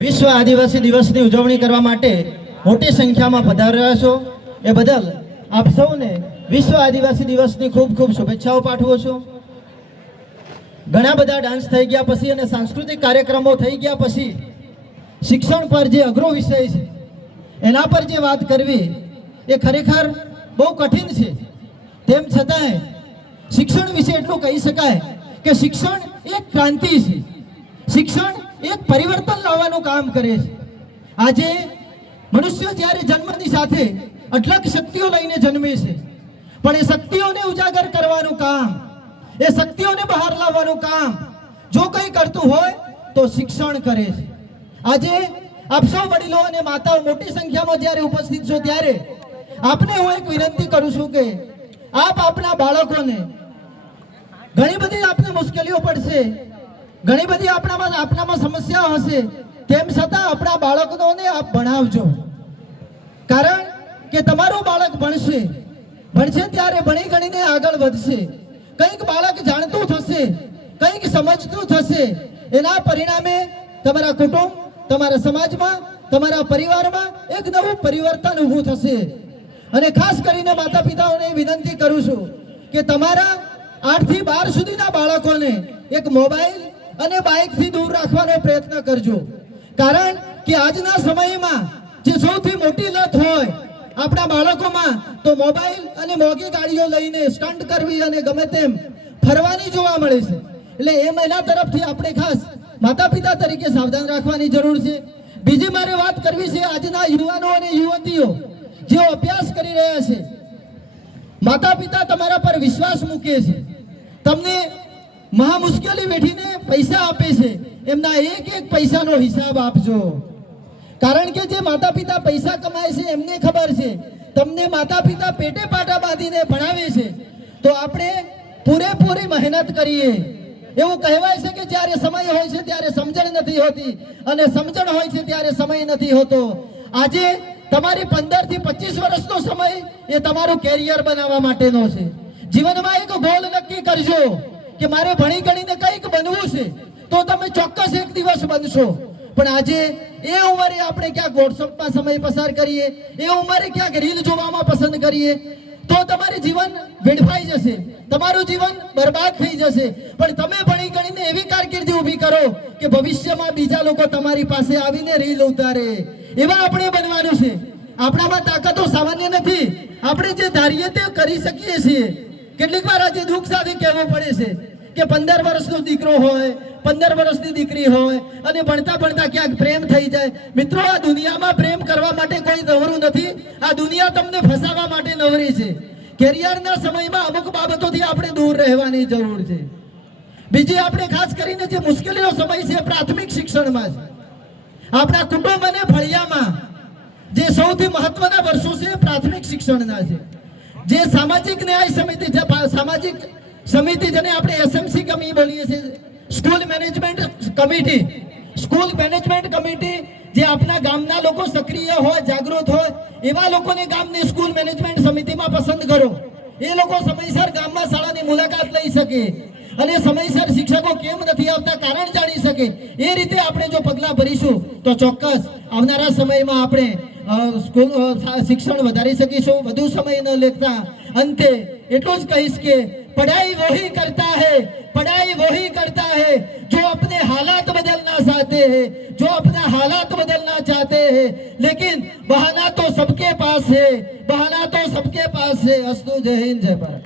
વિશ્વ આદિવાસી દિવસની ઉજવણી કરવા માટે મોટી સંખ્યામાં પધાર્યા છો એ બદલ આપ સૌને વિશ્વ આદિવાસી દિવસની ખૂબ ખૂબ શુભેચ્છાઓ પાઠવું છું। ઘણા બધા ડાન્સ થઈ ગયા પછી અને સાંસ્કૃતિક કાર્યક્રમો થઈ ગયા પછી શિક્ષણ પર જે અઘરો વિષય છે એના પર જે વાત કરવી એ ખરેખર બહુ કઠિન છે। તેમ છતાંય શિક્ષણ વિશે એટલું કહી શકાય કે શિક્ષણ એક ક્રાંતિ છે, શિક્ષણ એક પરિવર્તન લાવવાનું કામ કરે છે। આજે મનુષ્ય જ્યારે જન્મની સાથે અઢળક શક્તિઓ લઈને જન્મે છે, પણ એ શક્તિઓને ઉજાગર કરવાનું કામ, એ શક્તિઓને બહાર લાવવાનું કામ જો કંઈ કરતું હોય તો શિક્ષણ કરે છે। આજે આપ સૌ વડીલો અને માતાઓ મોટી સંખ્યામાં જ્યારે ઉપસ્થિત છો ત્યારે આપને હું એક વિનંતી કરું છું કે આપ આપના બાળકોને, ઘણી બધી આપને મુશ્કેલીઓ પડશે, ઘણી બધી આપણામાં સમસ્યાઓ હશે, તેમ છતાં આપણા બાળકોને આપ ભણાવજો। કારણ કે તમારું બાળક ભણશે ત્યારે ભણી ગણીને આગળ વધશે, કંઈક બાળક જાણતું થશે, કંઈક સમજતું થશે, એના પરિણામે તમારા કુટુંબ, તમારા સમાજમાં, તમારા પરિવારમાં એક નવું પરિવર્તન ઊભું થશે। અને ખાસ કરીને માતા પિતાઓને વિનંતી કરું છું કે તમારા 8 થી 12 સુધીના બાળકોને એક મોબાઈલ અને બાઇકથી દૂર રાખવાનો પ્રયત્ન કરજો। કારણ કે આજના સમયમાં જે સૌથી મોટી લત હોય આપણા બાળકોમાં તો મોબાઈલ અને મોંઘી ગાડીઓ લઈને સ્ટન્ટ કરવી અને ગમે તેમ ફરવાની જોવા મળે છે। એટલે એ મહિલા તરફથી આપણે ખાસ માતા પિતા તરીકે સાવધાન રાખવાની જરૂર છે। બીજી મારે વાત કરવી છે આજના યુવાનો અને યુવતીઓ જેઓ અભ્યાસ કરી રહ્યા છે, માતા પિતા તમારા પર વિશ્વાસ મૂકે છે, તમને મહા મુશ્કેલી વેઠીને પૈસા આપે છે, એમના એક એક પૈસાનો હિસાબ આપજો। કારણ કે જે માતા પિતા પૈસા કમાય છે એમને ખબર છે તમને માતા પિતા પેટે પાટા બાંધીને ભણાવે છે તો આપણે પૂરેપૂરી મહેનત કરીએ। એવું કહેવાય છે કે જ્યારે સમય હોય છે ત્યારે સમજણ નથી હોતી અને સમજણ હોય છે ત્યારે સમય નથી હોતો। આજે તમારી 15 થી 25 વર્ષનો સમય એ તમારું કેરિયર બનાવવા માટેનો છે। જીવનમાં એક ગોલ નક્કી કરજો કે મારે ભણી ગણીને કંઈક બનવું છે તો તમે ચોક્કસ એક દિવસ બનશો। પણ આજે એ ઉંમરે આપણે ક્યાંક વોટ્સઅપમાં સમય પસાર કરીએ, એ ઉંમરે ક્યાંક રીલ જોવામાં પસંદ કરીએ તો તમારું જીવન વેડફાઈ જશે, તમારું જીવન બરબાદ થઈ જશે। પણ તમે ભણી ગણીને એવી કારકિર્દી ઊભી કરો કે ભવિષ્યમાં બીજા લોકો તમારી પાસે આવીને રીલ ઉતારે, એવા આપણે બનવાનું છે। આપણામાં તાકાતો સામાન્ય નથી, આપણે જે ધારીએ તે કરી શકીએ છીએ। કેટલીક વાર આજે દુઃખ સાથે કહેવું પડે છે કે 15 વર્ષનો દીકરો હોય, 15 વર્ષની દીકરી હોય અને ભણતા ભણતા ક્યાંક પ્રેમ થઈ જાય। મિત્રો, આ દુનિયામાં પ્રેમ કરવા માટે કોઈ નવરું નથી, આ દુનિયા તમને ફસાવવા માટે નવરી છે। કેરિયરના સમયમાં અમુક બાબતોથી આપણે દૂર રહેવાની જરૂર છે। બીજી આપણે ખાસ કરીને જે મુશ્કેલીનો સમય છે પ્રાથમિક શિક્ષણમાં છે। આપણા કુટુંબ અને ફળિયામાં જે સૌથી મહત્વના વર્ષો છે પ્રાથમિક શિક્ષણના છે। જે સામાજિક ન્યાય સમિતિ, સામાજિક સમિતિ જેને આપણે એસએમસી કમી બોલીએ છીએ, સ્કૂલ મેનેજમેન્ટ કમિટી જે આપણા ગામના લોકો સક્રિય હોય, જાગૃત હોય એવા લોકોને ગામની સ્કૂલ મેનેજમેન્ટ સમિતિમાં પસંદ કરો। એ લોકો સમયસર ગામમાં શાળાની મુલાકાત લઈ શકે અને સમયસર શિક્ષકો કેમ નથી આવતા કારણ જાણી શકે। એ રીતે આપણે જો પગલાં ભરીશું તો ચોક્કસ આવનારા સમયમાં આપણે સ્કૂલ શિક્ષણ વધારી શકીશું। વધુ સમય ન લેતા અંતે એટલું જ કહીશ કે पढ़ाई वही करता है जो अपने हालात बदलना चाहते हैं, जो अपना हालात बदलना चाहते हैं। लेकिन बहाना तो सबके पास है। अस्तु, जय हिंद, जय भारत।